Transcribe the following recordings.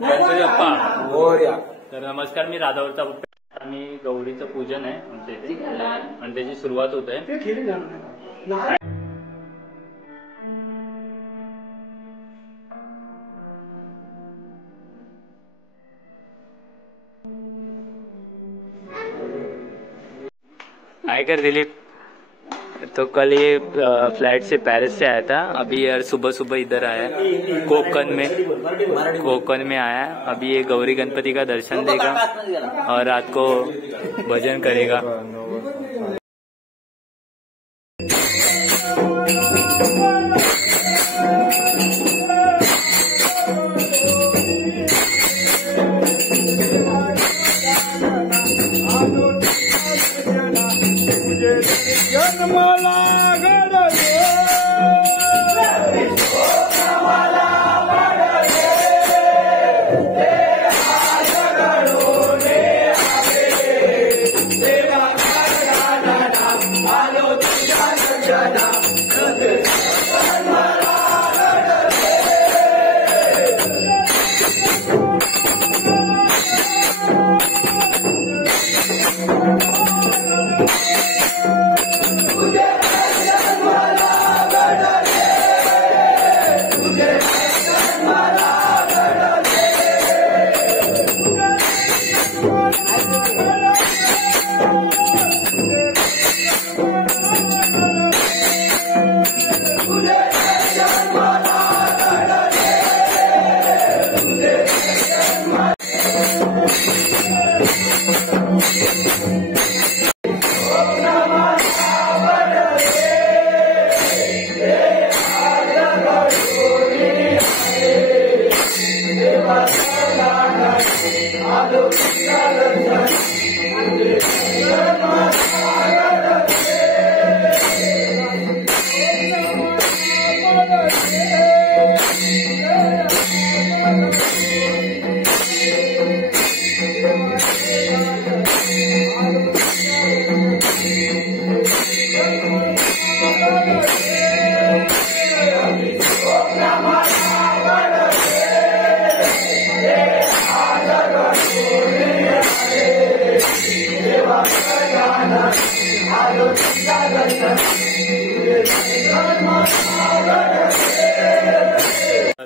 गणपती बाप्पा मोरया. तर नमस्कार, मी राधावरचा बाप्पा आणि गौरीचं पूजन आहे आमच्या इथे आणि त्याची सुरुवात होत आहे. हाय कर दिलीप, तो कल ये फ्लाइट से पेरिस से आया था, अभी यार सुबह सुबह इधर आया, कोकण में आया. अभी ये गौरी गणपति का दर्शन देगा और रात को भजन करेगा.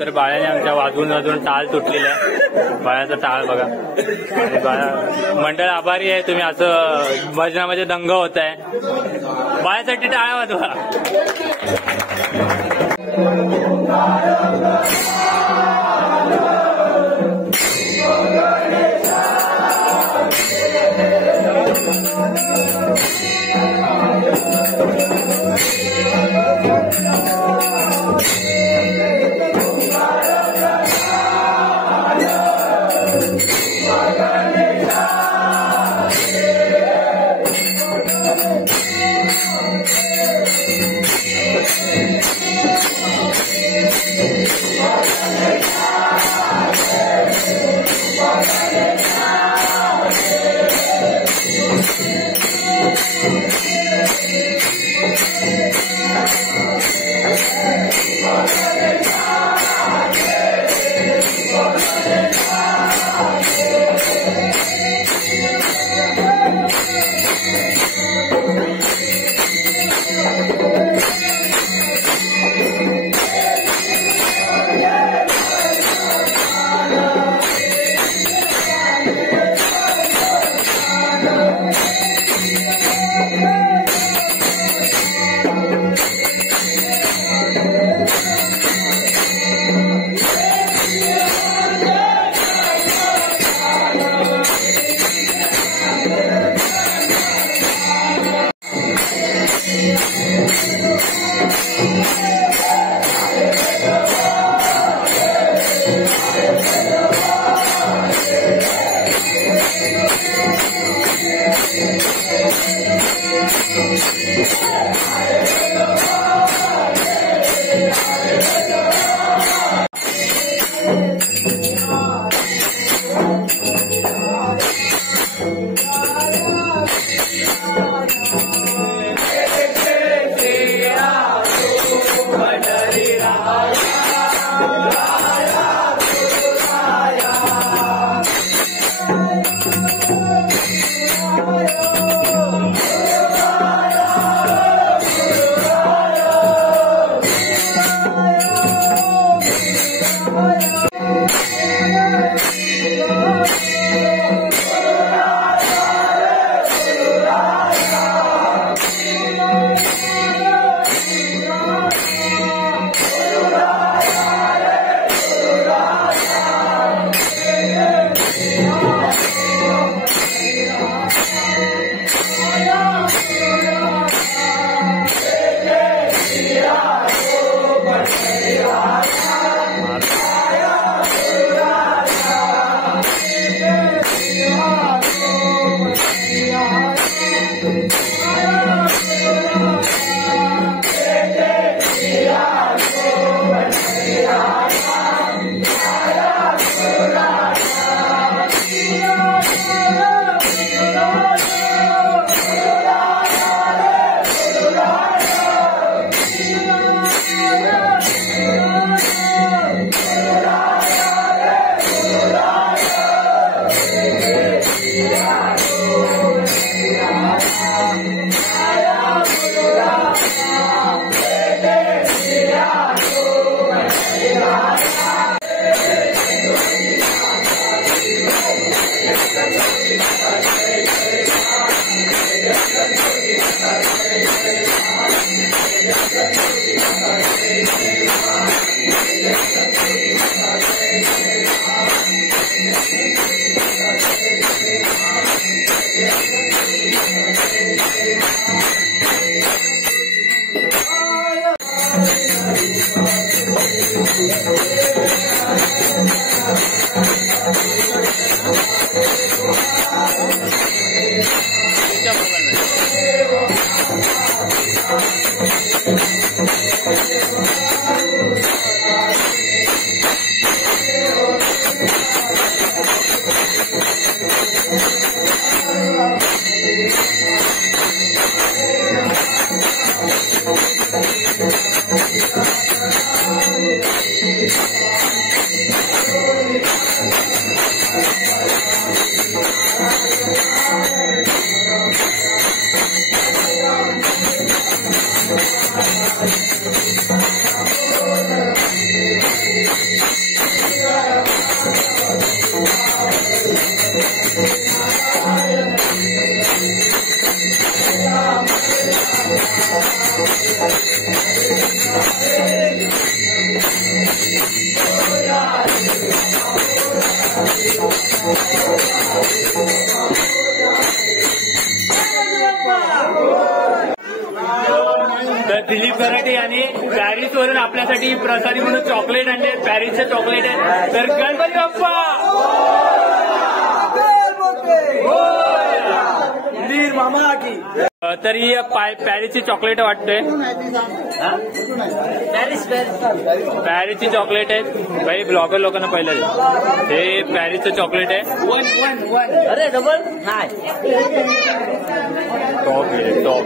तर बाळाने आमच्या वाजवून वाजवून टाळ तुटलेला आहे. बाळाचा टाळ बघा. आणि बाळा मंडळ आभारी आहे, तुम्ही असं भजनामध्ये दंग होत आहे. बाळासाठी टाळ्या वाजवा. तर दिलीप कराटे यांनी पॅरिस वरून आपल्यासाठी प्रसादी म्हणून चॉकलेट आणले. पॅरिसचे चॉकलेट आहे. तर गणपती बाप्पा मामा की. तर ही पॅरिसची चॉकलेट वाटतंय. पॅरिसची चॉकलेट आहे भाई. ब्लॉगर लोकांना पहिलं हे पॅरिसचं चॉकलेट आहे. अरे डबल नाही टॉप आहे टॉप.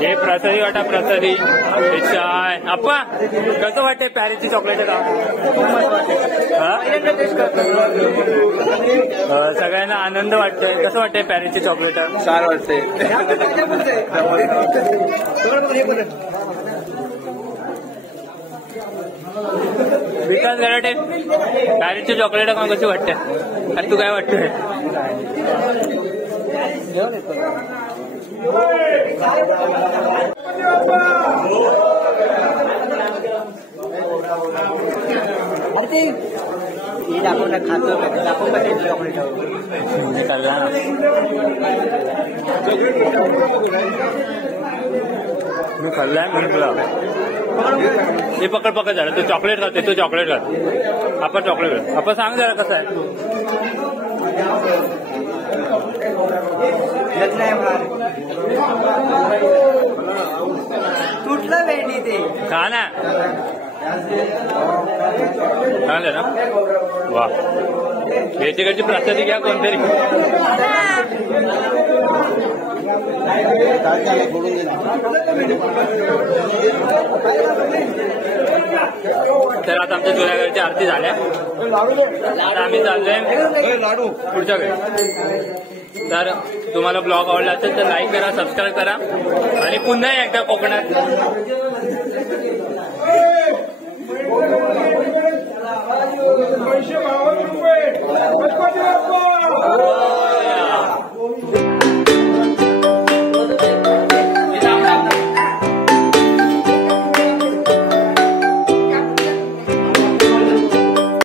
हे प्रसादी वाटा प्रसादी चाय. आप्पा कसं वाटतंय पॅरिसची चॉकलेट सगळ्यांना आनंद वाटतोय. कसं वाटतंय पॅरिसची चॉकलेट? छान वाटते. विकास गराटे पॅरिसची चॉकलेट का कशी वाटते? आणि तू काय वाटतंय? मी खाल्लाय म्हणून तुला हे पकड पकड झालं. तू चॉकलेट खाते. तू चॉकलेट खात. आपण चॉकलेट खात. आपण सांग जरा कसं आहे. तुटलं वेणी ते खा ना. चांगलं ना. वा याच्याकडची प्रसादी घ्या कोणतरी. तर आता आमच्या जुन्यागडची आरती झाल्या. आता आम्ही चाललोय लाडू पुढच्या घरी. तर तुम्हाला ब्लॉग आवडला असेल तर लाईक करा, सबस्क्राईब करा आणि पुन्हा एकदा कोकणात